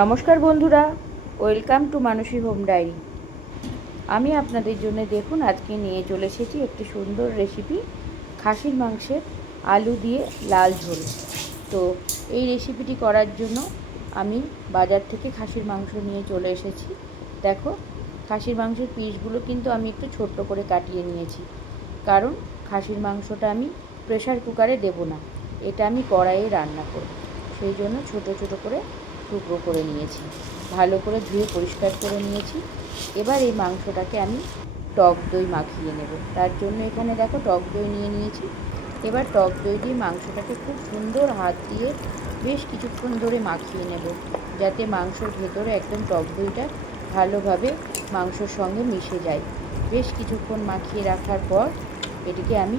নমস্কার বন্ধুরা, welcome to Manasi home diary. আমি আপনাদের জন্য দেখুন আজকে নিয়ে চলে এসেছি একটি সুন্দর রেসিপি, খাসির মাংসের আলু দিয়ে লাল ঝোল। তো এই রেসিপিটি করার জন্য আমি বাজার থেকে খাসির মাংস নিয়ে চলে এসেছি। দেখো, খাসির মাংসের পিসগুলো কিন্তু আমি একটু ছোট্ট করে কাটিয়ে নিয়েছি, কারণ খাসির মাংসটা আমি প্রেসার কুকারে দেব না, এটা আমি কড়াইয়ে রান্না করব। সেই জন্য ছোট ছোট করে টুকরো করে নিয়েছি, ভালো করে ধুয়ে পরিষ্কার করে নিয়েছি। এবার এই মাংসটাকে আমি টক দই মাখিয়ে নেব। তার জন্য এখানে দেখো টক দই নিয়ে নিয়েছি। এবার টক দই দিয়ে মাংসটাকে খুব সুন্দর হাত দিয়ে বেশ কিছুক্ষণ ধরে মাখিয়ে নেব, যাতে মাংসর ভেতরে একদম টক দইটা ভালোভাবে মাংসর সঙ্গে মিশে যায়। বেশ কিছুক্ষণ মাখিয়ে রাখার পর এটিকে আমি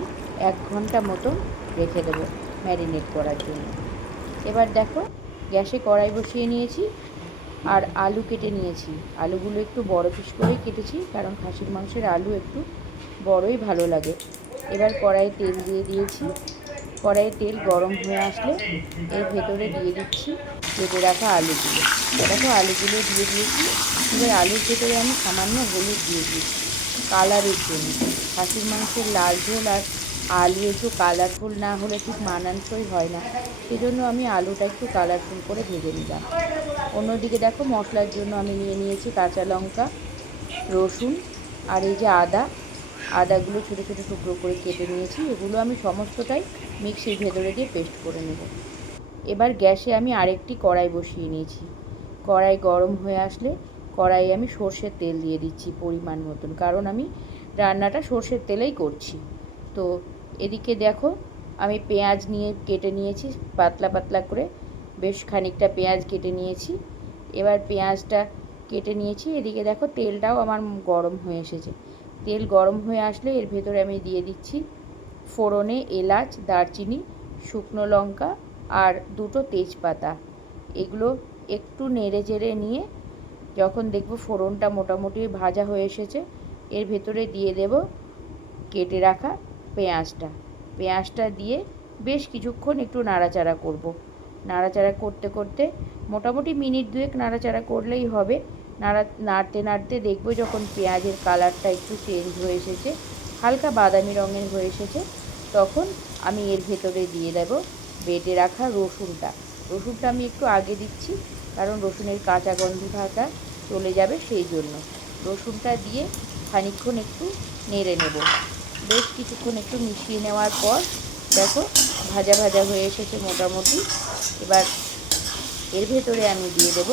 1 ঘন্টা মতন রেখে দেবো ম্যারিনেট করার জন্য। এবার দেখো, গ্যাসে কড়াই বসিয়ে নিয়েছি আর আলু কেটে নিয়েছি। আলুগুলো একটু বড় পিস করেই কেটেছি, কারণ খাসির মাংসের আলু একটু বড়ই ভালো লাগে। এবার কড়াইয়ে তেল দিয়ে দিয়েছি। কড়াইয়ে তেল গরম হয়ে আসলে এর ভেতরে দিয়ে দিচ্ছি কেটে রাখা আলুগুলো। দেখো, আলুগুলো দিয়ে দিয়েছি। এবার আলুর ভেতরে আমি সামান্য হলুদ দিয়ে দিয়েছি কালারের জন্য। খাসির মাংসের লাল ঝোল আর আলু একটু কালারফুল না হলে ঠিক মানানসই হয় না, সেজন্য আমি আলুটা একটু কালারফুল করে ভেজে নিলাম। অন্যদিকে দেখো, মশলার জন্য আমি নিয়ে নিয়েছি কাঁচা লঙ্কা, রসুন আর এই যে আদাগুলো ছোটো ছোটো টুকরো করে কেটে নিয়েছি। এগুলো আমি সমস্তটাই মিক্সির ভেতরে দিয়ে পেস্ট করে নেব। এবার গ্যাসে আমি আরেকটি কড়াই বসিয়ে নিয়েছি। কড়াই গরম হয়ে আসলে কড়াইয়ে আমি সর্ষের তেল দিয়ে দিচ্ছি পরিমাণ মতন, কারণ আমি রান্নাটা সর্ষের তেলেই করছি। তো এদিকে দেখো, আমি পেঁয়াজ কেটে নিয়েছি পাতলা পাতলা করে, বেশ খানিকটা পেঁয়াজ কেটে নিয়েছি। এবার পেঁয়াজটা কেটে নিয়েছি। এদিকে দেখো, তেলটাও আমার গরম হয়ে এসেছে। তেল গরম হয়ে আসলে এর ভেতরে আমি দিয়ে দিচ্ছি ফোড়নে এলাচ, দারচিনি, শুকনো লঙ্কা আর 2টো তেজপাতা। এগুলো একটু নেড়ে চেড়ে নিয়ে যখন দেখব ফোড়নটা মোটামুটি ভাজা হয়ে এসেছে, এর ভেতরে দিয়ে দেব কেটে রাখা পেঁয়াজটা দিয়ে বেশ কিছুক্ষণ একটু নাড়াচাড়া করব। নাড়াচাড়া করতে করতে মোটামুটি মিনিট 2 নাড়াচাড়া করলেই হবে। নাড়তে নাড়তে দেখব যখন পেঁয়াজের কালারটা একটু চেঞ্জ হয়ে এসেছে, হালকা বাদামি রঙের হয়ে এসেছে, তখন আমি এর ভেতরে দিয়ে দেব বেটে রাখা রসুনটা আমি একটু আগে দিচ্ছি, কারণ রসুনের কাঁচা গন্ধটা চলে যাবে, সেই জন্য রসুনটা দিয়ে খানিকক্ষণ একটু নেড়ে নেব। বেশ কিছুক্ষণ একটু মিশিয়ে নেওয়ার পর দেখো ভাজা ভাজা হয়ে এসেছে মোটামুটি। এবার এর ভেতরে আমি দিয়ে দেব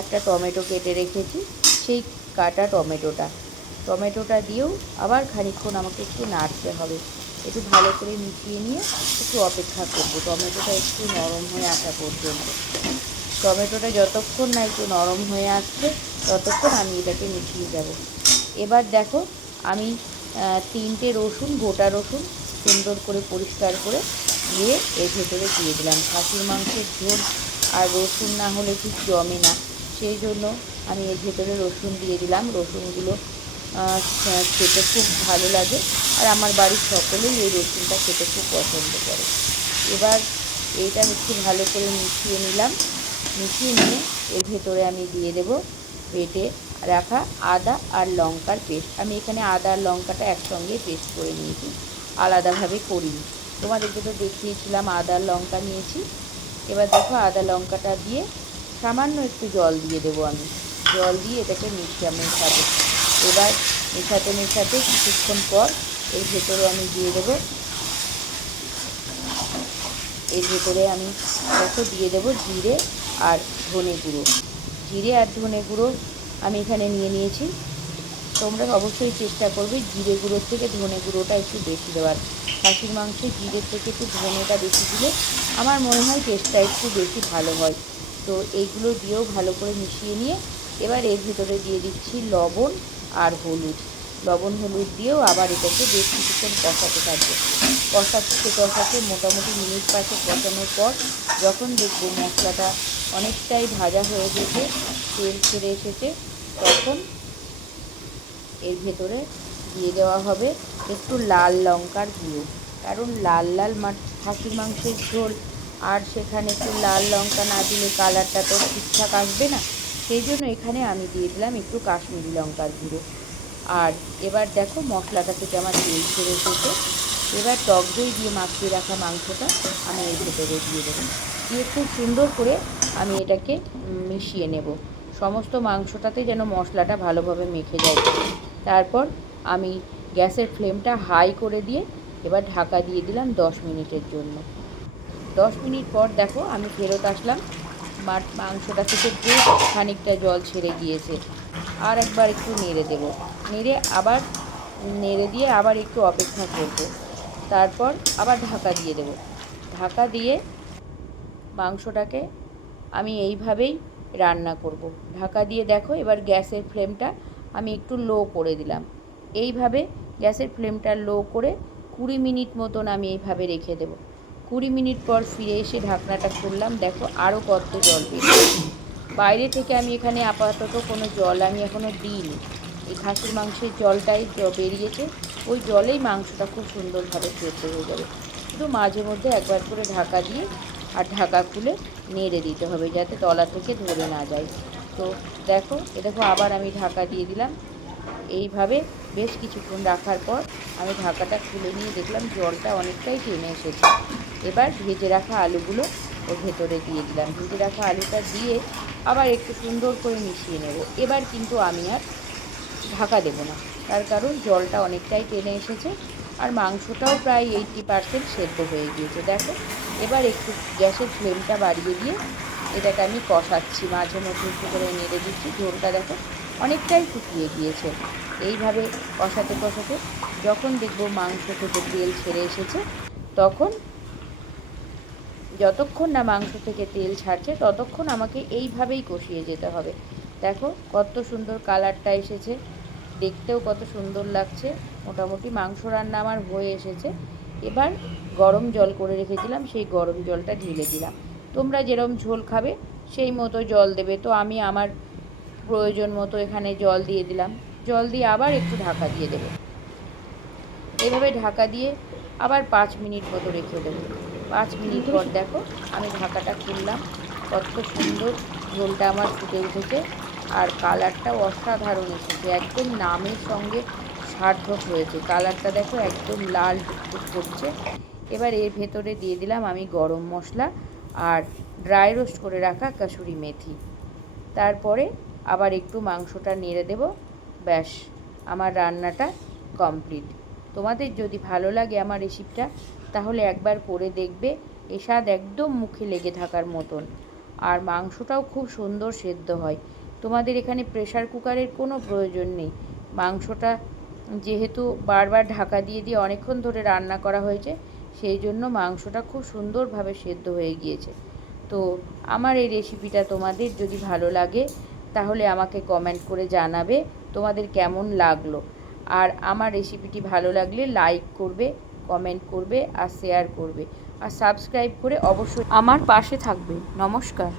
একটা টমেটো কেটে রেখেছি, সেই কাটা টমেটোটা দিয়েও আবার খানিকক্ষণ আমাকে একটু নাড়তে হবে। একটু ভালো করে মিশিয়ে নিয়ে একটু অপেক্ষা করব টমেটোটা একটু নরম হয়ে আসা পর্যন্ত। টমেটোটা যতক্ষণ না একটু নরম হয়ে আসছে ততক্ষণ আমি এটাকে মিশিয়ে যাব। এবার দেখো, আমি 3টে গোটা রসুন সুন্দর করে পরিষ্কার করে দিয়ে এর ভেতরে দিয়ে দিলাম। খাসির মাংসের ঝোল আর রসুন না হলে ঠিক জমে না, সেই জন্য আমি এর ভেতরে রসুন দিয়ে দিলাম। রসুনগুলো খেতে খুব ভালো লাগে, আর আমার বাড়ির সকলেই এই রসুনটা খেতে খুব পছন্দ করে। এবার এইটা একটু ভালো করে মিশিয়ে নিলাম। মিশিয়ে নিয়ে এর ভেতরে আমি দিয়ে দেব বেটে রাখা আদা আর লঙ্কার পেস্ট। আমি এখানে আদা আর লঙ্কাটা একসঙ্গে পেস্ট করে নিয়েছি, আলাদাভাবে করিনি। তোমাদেরকে তো দেখিয়েছিলাম আদা লঙ্কা নিয়েছি। এবার দেখো, আদা লঙ্কাটা দিয়ে সামান্য একটু জল দিয়ে দেবো আমি। জল দিয়ে এটাকে মেশাবো। এবার মেশাতে কিছুক্ষণ পর এর ভেতরে আমি দিয়ে দেবো দিয়ে দেবো জিরে আর ধনে গুঁড়ো। আমি এখানে নিয়ে নিয়েছি। তোমরা অবশ্যই চেষ্টা করবে জিরে গুঁড়োর থেকে ধনে গুঁড়োটা একটু বেশি দেওয়ার। খাসির মাংসে জিরের থেকে একটু ধনেটা বেশি দিলে আমার মনে হয় টেস্টটা একটু বেশি ভালো হয়। তো এইগুলো দিয়েও ভালো করে মিশিয়ে নিয়ে এবার এর ভিতরে দিয়ে দিচ্ছি লবণ আর হলুদ। দিয়েও আবার এটাকে বেশ কিছুক্ষণ কষাতে মোটামুটি মিনিট 5 কষানোর পর যখন দেখবো মশলাটা অনেকটাই ভাজা হয়ে গেছে, তেল ছেড়ে এসেছে, তখন এর ভেতরে দিয়ে দেওয়া হবে একটু লাল লঙ্কার গুঁড়ো। কারণ লাল খাসির মাংসের ঝোল আর সেখানে একটু লাল লঙ্কা না দিলে কালারটা তো ঠিকঠাক আসবে না, সেই জন্য এখানে আমি দিয়ে দিলাম একটু কাশ্মীরি লঙ্কার গুঁড়ো। আর এবার দেখো মশলাটা থেকে আমার তেল ছেড়ে এসেছে। এবার টক দই দিয়ে মাখিয়ে রাখা মাংসটা আমি এর ভেতরে দিয়ে দেবো, দিয়ে খুব সুন্দর করে আমি এটাকে মিশিয়ে নেব, সমস্ত মাংসটাতে যেন মশলাটা ভালোভাবে মেখে যায়। তারপর আমি গ্যাসের ফ্লেমটা হাই করে দিয়ে এবার ঢাকা দিয়ে দিলাম 10 মিনিটের জন্য। 10 মিনিট পর দেখো আমি ফেরত আসলাম, মাংসটা থেকে বেশ খানিকটা জল ছেড়ে গিয়েছে। আর একবার একটু নেড়ে দেবো, নেড়ে দিয়ে আবার একটু অপেক্ষা করব। তারপর আবার ঢাকা দিয়ে দেব। ঢাকা দিয়ে মাংসটাকে আমি এইভাবেই রান্না করব। ঢাকা দিয়ে দেখো এবার গ্যাসের ফ্লেমটা আমি একটু লো করে দিলাম। এইভাবে গ্যাসের ফ্লেমটা লো করে 20 মিনিট মতন আমি এইভাবে রেখে দেব। 20 মিনিট পর ফিরে এসে ঢাকনাটা খুললাম, দেখো আরও কত জল বেরিয়েছে। বাইরে থেকে আমি এখানে আপাতত কোনো জল আমি এখনও দিইনি, এই খাসির মাংসের জলটাই বেরিয়েছে, ওই জলেই মাংসটা খুব সুন্দরভাবে সেদ্ধ হয়ে যাবে। শুধু মাঝে মধ্যে একবার করে ঢাকা দিয়ে আর ঢাকা খুলে নেড়ে দিতে হবে যাতে তলা থেকে ধরে না যায়। তো দেখো আবার আমি ঢাকা দিয়ে দিলাম। এইভাবে বেশ কিছুক্ষণ রাখার পর আমি ঢাকাটা খুলে নিয়ে দেখলাম জলটা অনেকটাই টেনে এসেছে। এবার ভেজে রাখা আলুগুলো ওর ভেতরে দিয়ে দিলাম। ভেজে রাখা আলুটা দিয়ে আবার একটু সুন্দর করে মিশিয়ে নেব। এবার কিন্তু আমি আর ঢাকা দেবো না, তার কারণ জলটা অনেকটাই টেনে এসেছে আর মাংসটাও প্রায় 80% সেদ্ধ হয়ে গিয়েছে। দেখো এবার একটু গ্যাসের ফ্লেমটা বাড়িয়ে দিয়ে এটাকে আমি কষাচ্ছি, মাঝে মধ্যে একটু করে নেড়ে দিচ্ছি। ঝোলটা দেখো অনেকটাই শুকিয়ে গিয়েছে। এইভাবে কষাতে কষাতে যখন দেখবো মাংস থেকে তেল ছেড়ে এসেছে, তখন যতক্ষণ না মাংস থেকে তেল ছাড়ছে ততক্ষণ আমাকে এইভাবেই কষিয়ে যেতে হবে। দেখো কত সুন্দর কালারটা এসেছে, দেখতেও কত সুন্দর লাগছে। মোটামুটি মাংস রান্না আমার হয়ে এসেছে। এবার গরম জল করে রেখেছিলাম, সেই গরম জলটা ঢেলে দিলাম। তোমরা যেরকম ঝোল খাবে সেই মতো জল দেবে। তো আমি আমার প্রয়োজন মতো এখানে জল দিয়ে দিলাম। জল দিয়ে আবার একটু ঢাকা দিয়ে দেবো। এভাবে ঢাকা দিয়ে আবার 5 মিনিট মতো রেখে দেবো। 5 মিনিট পর দেখো আমি ঢাকাটা খুললাম, কত সুন্দর ঝোলটা আমার ফুটে উঠেছে আর কালারটাও অসাধারণ এসেছে, একদম নামের সঙ্গে সার্থক হয়েছে। কালারটা দেখো একদম লাল টুকটুক করছে। এবার এর ভেতরে দিয়ে দিলাম আমি গরম মশলা আর ড্রাই রোস্ট করে রাখা কাসুরি মেথি। তারপরে আবার একটু মাংসটা নেড়ে দেব। ব্যাস, আমার রান্নাটা কমপ্লিট। তোমাদের যদি ভালো লাগে আমার রেসিপিটা তাহলে একবার করে দেখবে, এ স্বাদ একদম মুখে লেগে থাকার মতন। আর মাংসটাও খুব সুন্দর সেদ্ধ হয়। তোমাদের এখানে প্রেশার কুকারের কোনো প্রয়োজন নেই। মাংসটা যেহেতু বারবার ঢাকা দিয়ে দিয়ে অনেকক্ষণ ধরে রান্না করা হয়েছে, সেই জন্য মাংসটা খুব সুন্দরভাবে সেদ্ধ হয়ে গিয়েছে। তো আমার এই রেসিপিটা তোমাদের যদি ভালো লাগে তাহলে আমাকে কমেন্ট করে জানাবে তোমাদের কেমন লাগলো। আর আমার রেসিপিটি ভালো লাগলে লাইক করবে, কমেন্ট করবে আর শেয়ার করবে আর সাবস্ক্রাইব করে অবশ্যই আমার পাশে থাকবে। নমস্কার।